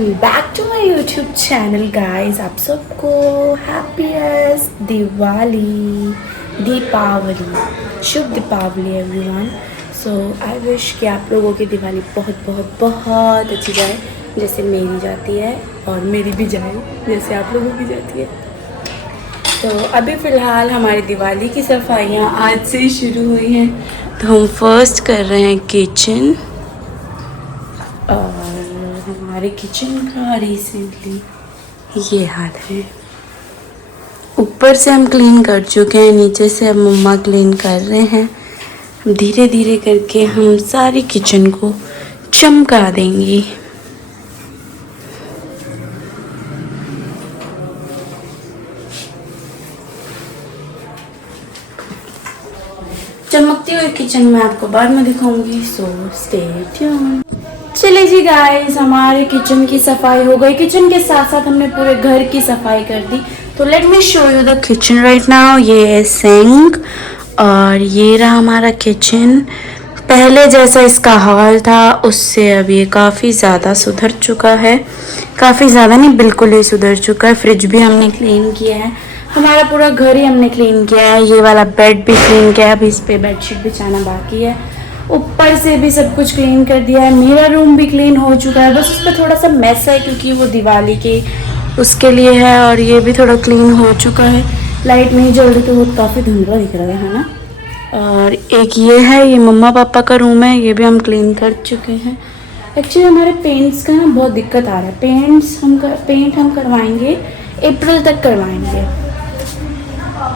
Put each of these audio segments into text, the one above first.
Welcome back to my YouTube channel guys. आप सबको happiest Diwali, Deepavali, शुभ Deepavali everyone. So I wish कि आप लोगों की दिवाली बहुत बहुत बहुत अच्छी जाए, जैसे मेरी जाती है, और मेरी भी जाए जैसे आप लोगों की जाती है। तो अभी फ़िलहाल हमारी दिवाली की सफाइयाँ आज से ही शुरू हुई हैं। तो हम फर्स्ट कर रहे हैं किचन, और हमारे किचन का रिसेंटली ये हाल है। ऊपर से हम क्लीन कर चुके हैं, नीचे से अब मम्मा क्लीन कर रहे हैं। धीरे धीरे करके हम सारी किचन को चमका देंगे। चमकती हुई किचन में आपको बाद में दिखाऊंगी, सो स्टे ट्यून। चलिए जी गाइस, हमारे किचन की सफाई हो गई। किचन के साथ साथ हमने पूरे घर की सफाई कर दी। तो let me show you the kitchen right now. ये है सिंक और ये रहा हमारा किचन। पहले जैसा इसका हाल था उससे अब ये काफ़ी ज़्यादा सुधर चुका है। काफ़ी ज़्यादा नहीं, बिल्कुल ही सुधर चुका है। फ्रिज भी हमने क्लीन किया है, हमारा पूरा घर ही हमने क्लीन किया है। ये वाला बेड भी क्लीन किया है, अभी इस पर बेडशीट बिछाना बाकी है। ऊपर से भी सब कुछ क्लीन कर दिया है। मेरा रूम भी क्लीन हो चुका है, बस उस पर थोड़ा सा मैस है क्योंकि वो दिवाली के उसके लिए है। और ये भी थोड़ा क्लीन हो चुका है। लाइट नहीं जल रही तो वो काफ़ी धुंधला दिख रहा है ना। और एक ये है, ये मम्मा पापा का रूम है, ये भी हम क्लीन कर चुके हैं। एक्चुअली हमारे पेंट्स का ना बहुत दिक्कत आ रहा है। पेंट हम करवाएंगे, अप्रैल तक करवाएंगे।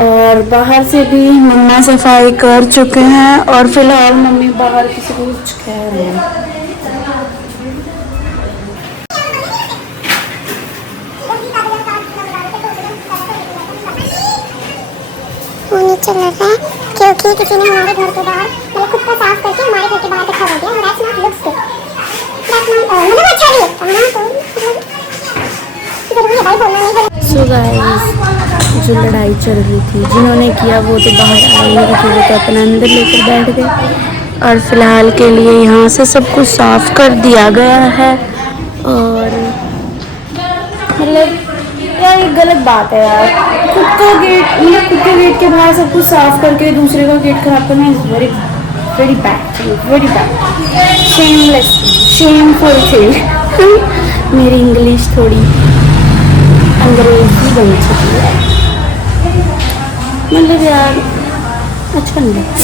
और बाहर से भी मम्मा सफाई कर चुके हैं, और फिलहाल मम्मी बाहर किसी को कुछ कह रहे हैं। नीचे लग रहा है क्योंकि किसी ने हमारे घर के बाहर मतलब खुद का साफ करके हमारे घर के बाहर खड़ा हो गया। That's not looks good, that's not मतलब अच्छा नहीं लगता है ना। तो जरूरी है भाई बोलना नहीं बोलना। सो गाइस, जो लड़ाई चल रही थी, जिन्होंने किया वो तो बाहर आए ही थे, वो तो अपना अंदर लेकर बैठ गए। और फिलहाल के लिए यहाँ से सब कुछ साफ कर दिया गया है। और मतलब यार ये गलत बात है यार, खुद का गेट मतलब खुद के गेट के बाहर सब कुछ साफ करके दूसरे का गेट खराब करना is very very bad thing, very bad, shameless, shameful thing. मेरी इंग्लिश थोड़ी अंग्रेजी बन चुकी है, मतलब यार अच्छा नहीं लगता।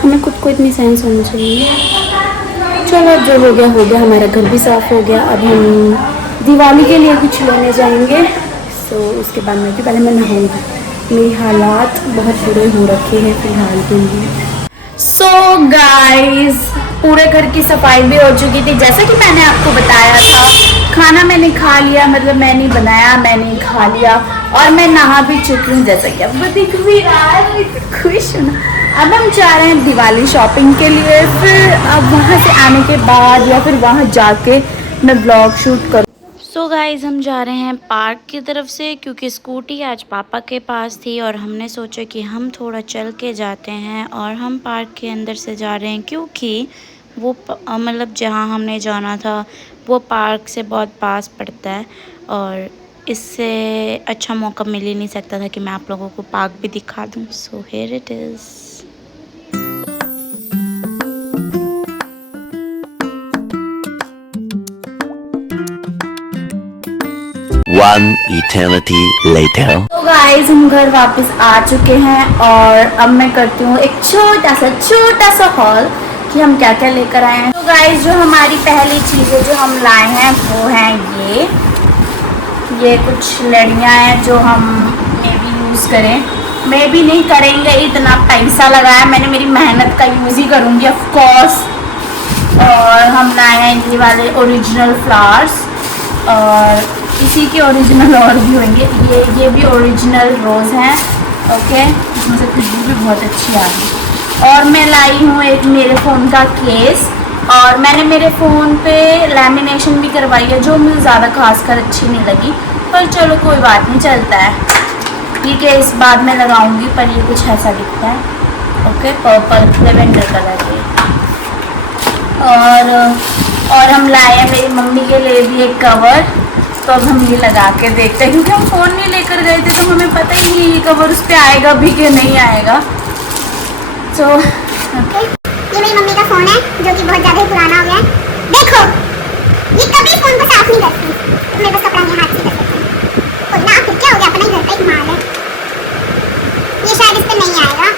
हमें खुद को इतनी सेंस होनी चाहिए। चलो जो हो गया, हमारा घर भी साफ हो गया। अब हम दिवाली के लिए कुछ लेने जाएंगे। सो उसके बाद में पहले मैं नहाऊंगी। मेरी हालात बहुत बुरे हो रखे हैं फिलहाल के लिए। सो गाइस, पूरे घर की सफाई भी हो चुकी थी, जैसा कि मैंने आपको बताया था। खाना मैंने खा लिया, मतलब मैंने बनाया, मैंने खा लिया, और मैं नहा भी चुकी हूँ, जैसा कि आपको दिख भी रहा है। खुश हूँ ना। अब हम जा रहे हैं दिवाली शॉपिंग के लिए। फिर अब वहाँ से आने के बाद या फिर वहाँ जाके मैं ब्लॉग शूट करूँ। सो गाइस, हम जा रहे हैं पार्क की तरफ से, क्योंकि स्कूटी आज पापा के पास थी और हमने सोचा कि हम थोड़ा चल के जाते हैं। और हम पार्क के अंदर से जा रहे हैं क्योंकि वो मतलब जहाँ हमने जाना था वो पार्क से बहुत पास पड़ता है, और इससे अच्छा मौका मिल ही नहीं सकता था कि मैं आप लोगों को पार्क भी दिखा दूँ। So here it is. One eternity later. तो गाइस, हम घर वापस आ चुके हैं, और अब मैं करती हूँ एक छोटा सा हॉल कि हम क्या क्या लेकर आए हैं। तो गाइस, जो हमारी पहली चीज़ें जो हम लाए हैं वो हैं ये कुछ लड़ियाँ हैं जो हम मे भी यूज़ करें, मे भी नहीं करेंगे। इतना पैसा लगाया मैंने, मेरी मेहनत का यूज़ ही करूँगी ऑफ कोर्स। और हम लाए हैं ये वाले ओरिजिनल फ्लावर्स, और इसी के ओरिजिनल और भी होंगे। ये भी ओरिजिनल रोज़ हैं, ओके। इसमें से खुशबू भी बहुत अच्छी आ रही। और मैं लाई हूँ एक मेरे फ़ोन का केस, और मैंने मेरे फ़ोन पे लैमिनेशन भी करवाई है, जो मुझे ज़्यादा खासकर अच्छी नहीं लगी, पर चलो कोई बात नहीं, चलता है। ये केस बाद में लगाऊंगी, पर ये कुछ ऐसा दिखता है, ओके। पर्पल लेवेंडर कलर है। और और हम लाए हैं मेरी मम्मी के लिए भी एक कवर, तो अब हम ये लगा के देखते हैं, क्योंकि हम फ़ोन नहीं लेकर गए थे तो हमें पता ही नहीं ये कवर उस पर आएगा भी कि नहीं आएगा। तो ये मेरी मम्मी का फ़ोन है जो कि बहुत ज़्यादा ही पुराना हो गया है। देखो ये कभी फ़ोन को साफ नहीं करती, तो मेरे पास कपड़ा नहीं हाथ से कर सकती कोई ना, फिर क्या हो गया, अपना ही घर का एक माल है। ये शायद इस पर नहीं आएगा,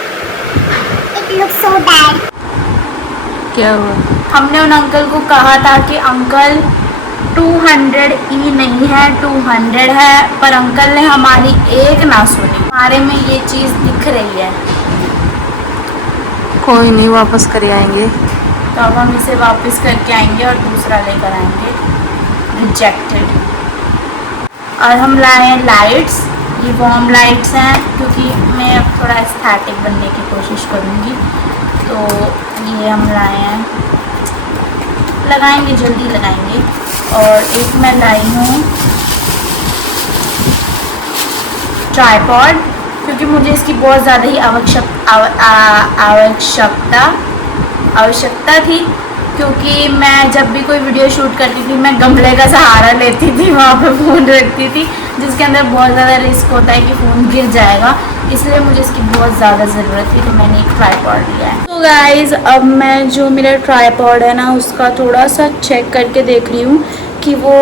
इट लुक्स सो बैड। क्या हुआ? हमने उन अंकल को कहा था कि अंकल 200 नहीं है 200 है, पर अंकल ने हमारी एक ना सुनी। हमारे में ये चीज़ दिख रही है, कोई नहीं, वापस कर आएंगे। तो अब हम इसे वापस करके आएंगे और दूसरा लेकर आएंगे, रिजेक्टेड। और हम लाए हैं लाइट्स, ये वार्म लाइट्स हैं, क्योंकि मैं अब थोड़ा एस्थेटिक बनने की कोशिश करूँगी। तो ये हम लाए हैं, लगाएंगे, जल्दी लगाएंगे। और एक मैं लाई हूँ ट्राइपॉड, क्योंकि मुझे इसकी बहुत ज़्यादा ही आवश्यकता थी, क्योंकि मैं जब भी कोई वीडियो शूट करती थी मैं गमले का सहारा लेती थी, वहाँ पे फ़ोन रखती थी, जिसके अंदर बहुत ज़्यादा रिस्क होता है कि फ़ोन गिर जाएगा, इसलिए मुझे इसकी बहुत ज़्यादा ज़रूरत थी, तो मैंने एक ट्राइपॉड लिया है। तो गाइज़ अब मैं जो मेरा ट्राइपॉड है ना उसका थोड़ा सा चेक करके देख रही हूँ कि वो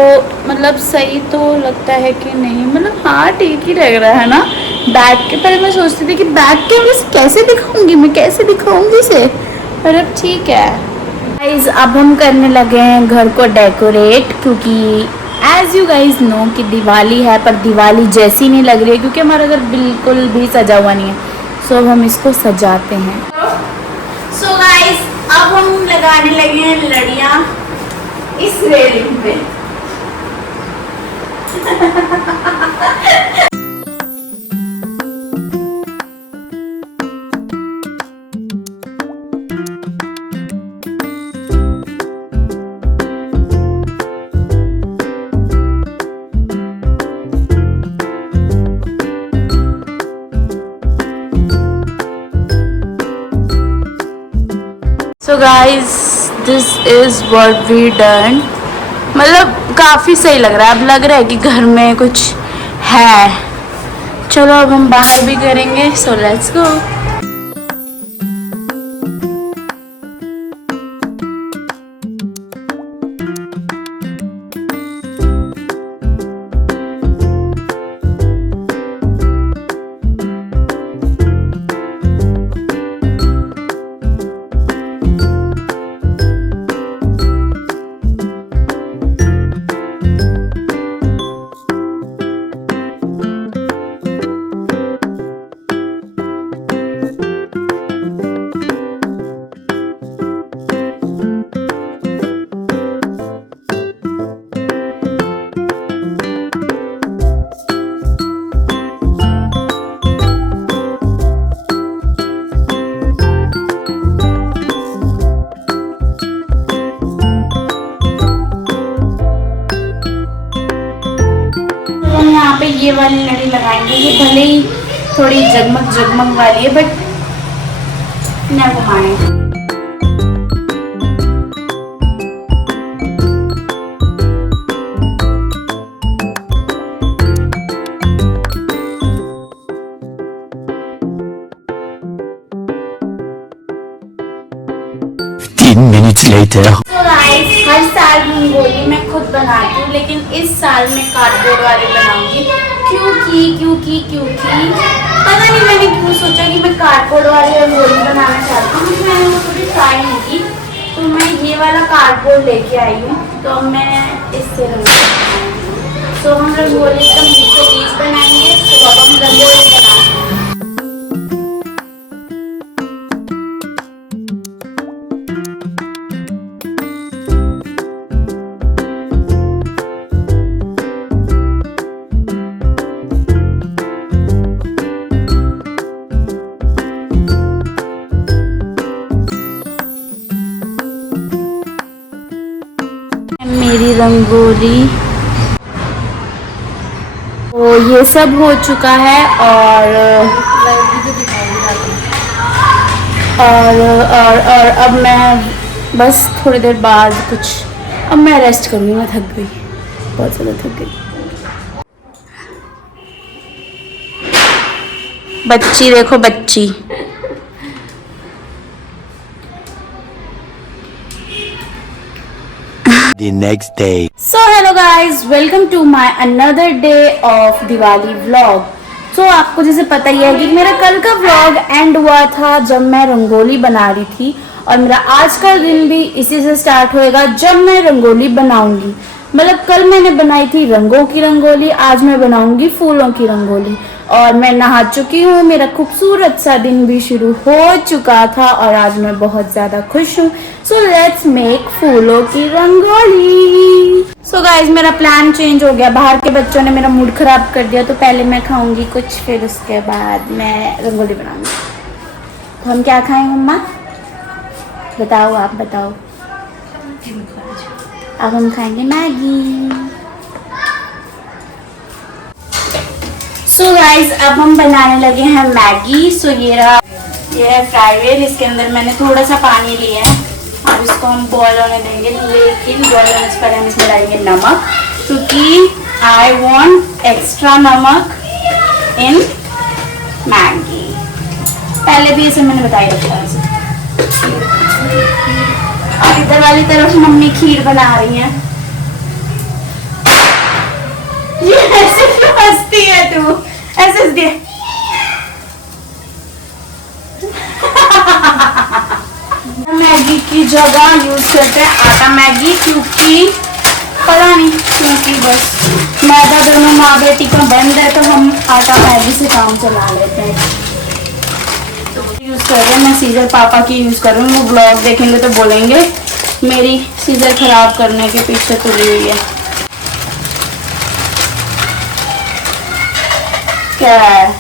मतलब सही तो लगता है कि नहीं, मतलब हाँ ठीक ही लग रहा है ना। बैक के पहले मैं सोचती थी कि बैक कैमरे से कैसे दिखाऊंगी, मैं कैसे दिखाऊंगी इसे, पर अब ठीक है। गाइज अब हम करने लगे हैं घर को डेकोरेट, क्योंकि एज यू गाइज नो कि दिवाली है, पर दिवाली जैसी नहीं लग रही है क्योंकि हमारा घर बिल्कुल भी सजा हुआ नहीं है। सो अब हम इसको सजाते हैं। सो गाइज अब हम लगाने लगे हैं लड़ियाँ इस रेलिंग पे। So guys this is what we done, मतलब काफ़ी सही लग रहा है। अब लग रहा है कि घर में कुछ है। चलो अब हम बाहर भी करेंगे, सो लेट्स गो। यहाँ पे ये वाली लड़ी लगाएंगे, ये भले ही थोड़ी जगमग जगमग वाली है, but never mind. minutes later. तो गाइस हर साल रंगोली मैं खुद बनाती हूँ, लेकिन इस साल मैं कार्डबोर्ड वाली बनाऊंगी, क्योंकि पता नहीं मैंने क्यों सोचा कि मैं कार्डबोर्ड वाली रंगोली बनाना चाहती हूँ। मैंने वो कभी ट्राई नहीं की, तो मैं ये वाला कार्डबोर्ड लेके आई हूँ, तो अब मैं इससे रंगोली बनाऊंगी। तो हम रंगोली का बीच बनाएंगे, तो अब हम रंगोली बनाएंगे। मेरी रंगोली तो ये सब हो चुका है, और अब मैं बस थोड़ी देर बाद कुछ अब मैं रेस्ट करूँगी, मैं थक गई, बहुत ज़्यादा थक गई। बच्ची देखो बच्ची, The next day. So hello guys, welcome to my another day of Diwali vlog. So आपको जैसे पता ही है कि मेरा कल का व्लॉग एंड हुआ था जब मैं रंगोली बना रही थी, और मेरा आज का दिन भी इसी से स्टार्ट होएगा जब मैं रंगोली बनाऊंगी। मतलब कल मैंने बनाई थी रंगों की रंगोली, आज मैं बनाऊंगी फूलों की रंगोली। और मैं नहा चुकी हूँ, मेरा खूबसूरत सा दिन भी शुरू हो चुका था और आज मैं बहुत ज़्यादा खुश हूँ। सो लेट्स मेक फूलों की रंगोली। सो गाइज, मेरा प्लान चेंज हो गया, बाहर के बच्चों ने मेरा मूड खराब कर दिया, तो पहले मैं खाऊंगी कुछ, फिर उसके बाद मैं रंगोली बनाऊंगी। तो हम क्या खाएं मम्मा, बताओ, आप बताओ। अब हम खाएंगे मैगी। सो गाइज, अब हम बनाने लगे हैं मैगी। सो ये है फ्राईवेल, इसके अंदर मैंने थोड़ा सा पानी लिया है, अब इसको हम बॉयल होने देंगे। लेकिन बॉयल होने से पहले हम इसमें डालेंगे नमक, क्योंकि आई वांट एक्स्ट्रा नमक इन मैगी। पहले भी इसे मैंने बताया था। और इधर वाली तरफ मम्मी खीर बना रही हैं। ये ऐसे क्यों हंसती है तू, ऐसे हंसती है। मैगी की जगह यूज करते हैं आटा मैगी, क्योंकि पता नहीं क्योंकि बस मैदा दोनों माँ बेटी का बंद है, तो हम आटा मैगी से काम चला लेते हैं। यूज कर रहे हैं, मैं सीजर पापा की यूज कर रही हूँ। वो ब्लॉग देखेंगे तो बोलेंगे मेरी सीजर खराब करने के पीछे तुली हुई है। क्या है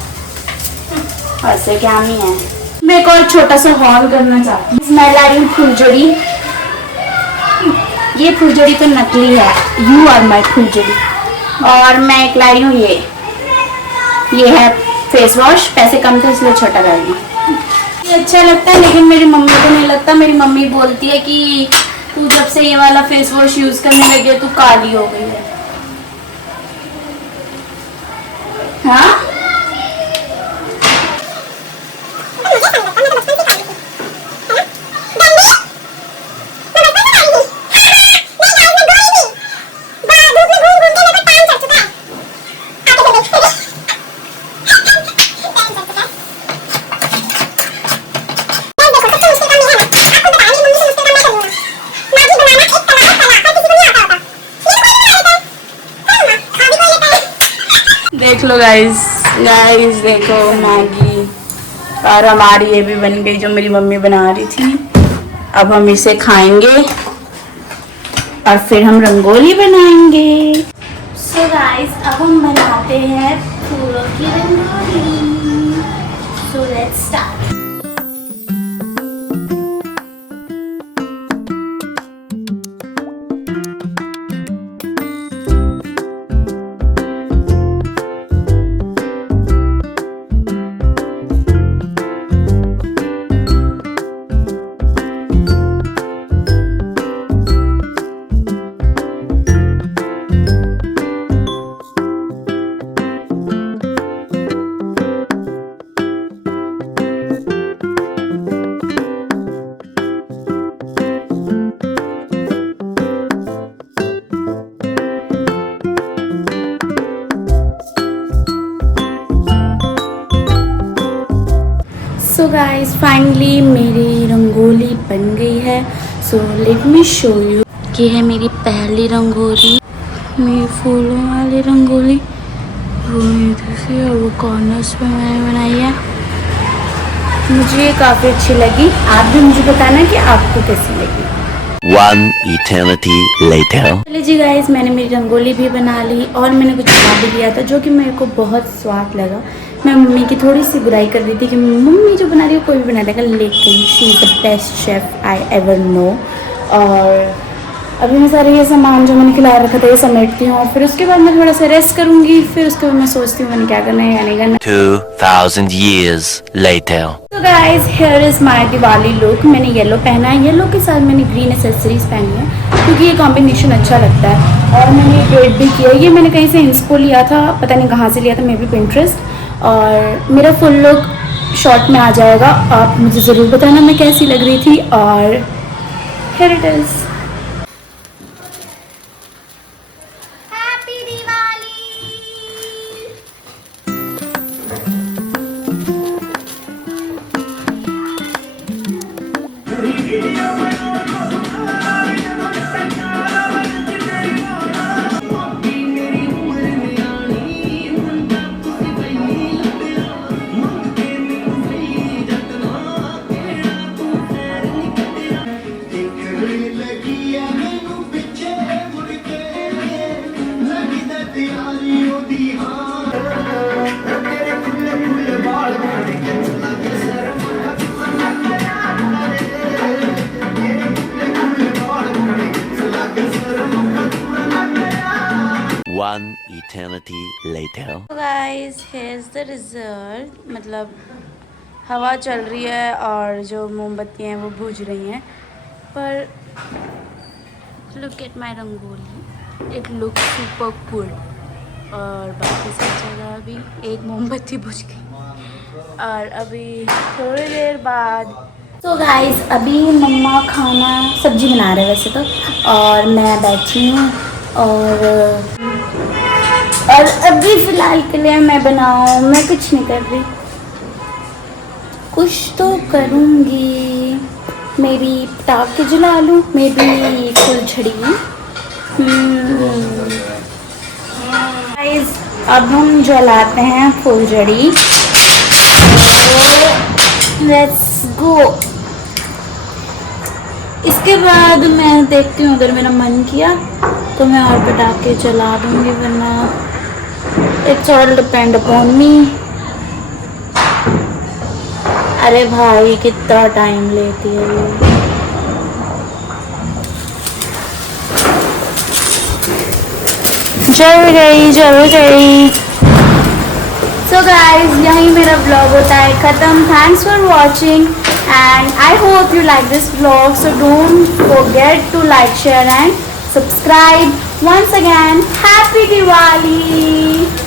ऐसे, क्या नहीं है। मैं एक और छोटा सा हॉल करना चाहती हूँ। मैं ला रही हूँ फुलझड़ी। ये फुलझड़ी तो नकली है, यू आर माई फुलझड़ी। और मैं एक लाई हूँ ये है फेस वॉश, पैसे कम थे इसलिए छोटा लाई हूँ। ये अच्छा लगता है, लेकिन मेरी मम्मी को नहीं लगता। मेरी मम्मी बोलती है कि तू जब से ये वाला फेस वॉश यूज करने लगी है तू काली हो गई है। हाँ, देख लो गाइस देखो मैगी, और हमारी ये भी बन गई जो मेरी मम्मी बना रही थी। अब हम इसे खाएंगे और फिर हम रंगोली बनाएंगे। सो गाइस, अब हम बनाते हैं फूलों की rangoli. So let's start. So guys, finally मेरी रंगोली बन गई है। So let me show you. ये है मेरी पहली रंगोली, मेरी फूलों वाली रंगोली। वो इधर से और वो कॉर्नर्स पे मैंने बनाई है। मुझे ये काफ़ी अच्छी लगी। आप भी मुझे बताना कि आपको कैसी लगी। One eternity later. चलिए जी गाइस, मैंने मेरी रंगोली भी बना ली और मैंने कुछ बना भी लिया था जो कि मेरे को बहुत स्वाद लगा। मैं मम्मी की थोड़ी सी बुराई कर रही थी कि मम्मी जो बना रही है कोई भी बना लेगा, लेकिन she is the best chef I ever know. और अभी मैं सारे ये सामान जो मैंने खिला रखा था ये समेटती हूँ, और फिर उसके बाद मैं थोड़ा सा रेस्ट करूँगी। फिर उसके बाद मैं सोचती हूँ मैंने क्या करना है या नहीं करना। 2000 years later. तो guys, here is my Diwali look. मैंने येलो पहना है, येलो के साथ मैंने ग्रीन एक्सेसरीज पहनी है। क्योंकि ये कॉम्बिनेशन अच्छा लगता है। और मैंने ट्रेड भी किया, ये मैंने कहीं से इंस्पो लिया था, पता नहीं कहाँ से लिया था, मे बी पिंटरेस्ट। और मेरा फुल लुक शॉर्ट में आ जाएगा, आप मुझे ज़रूर बताना मैं कैसी लग रही थी। और here it is. Happy Diwali. One eternity later. Guys here's the result. मतलब हवा चल रही है और जो मोमबत्तियाँ हैं वो बुझ रही हैं, पर look at my rangoli, it look super cool. और बाकी सब जगह अभी एक मोमबत्ती बुझ गई। और अभी थोड़ी देर बाद तो गाइस अभी मम्मा खाना सब्जी बना रहे हैं वैसे तो, और मैं बैठी हूँ। और अभी फ़िलहाल के लिए मैं कुछ नहीं कर रही, कुछ तो करूँगी। मेरी पटाखे जला लूँ, मेरी फुलझड़ी। गाइस अब हम जलाते हैं फुलझड़ी। Let's go. इसके बाद मैं देखती हूँ, अगर मेरा मन किया तो मैं और पटाखे जला दूँगी, वरना इट्स ऑल डिपेंड अपॉन मी। अरे भाई कितना टाइम लेती है ये। जल गई। सो गाइज यहीं मेरा ब्लॉग होता है ख़त्म। Thanks for watching and I hope you like this blog. So don't forget to like, share and subscribe. Once again, Happy Diwali!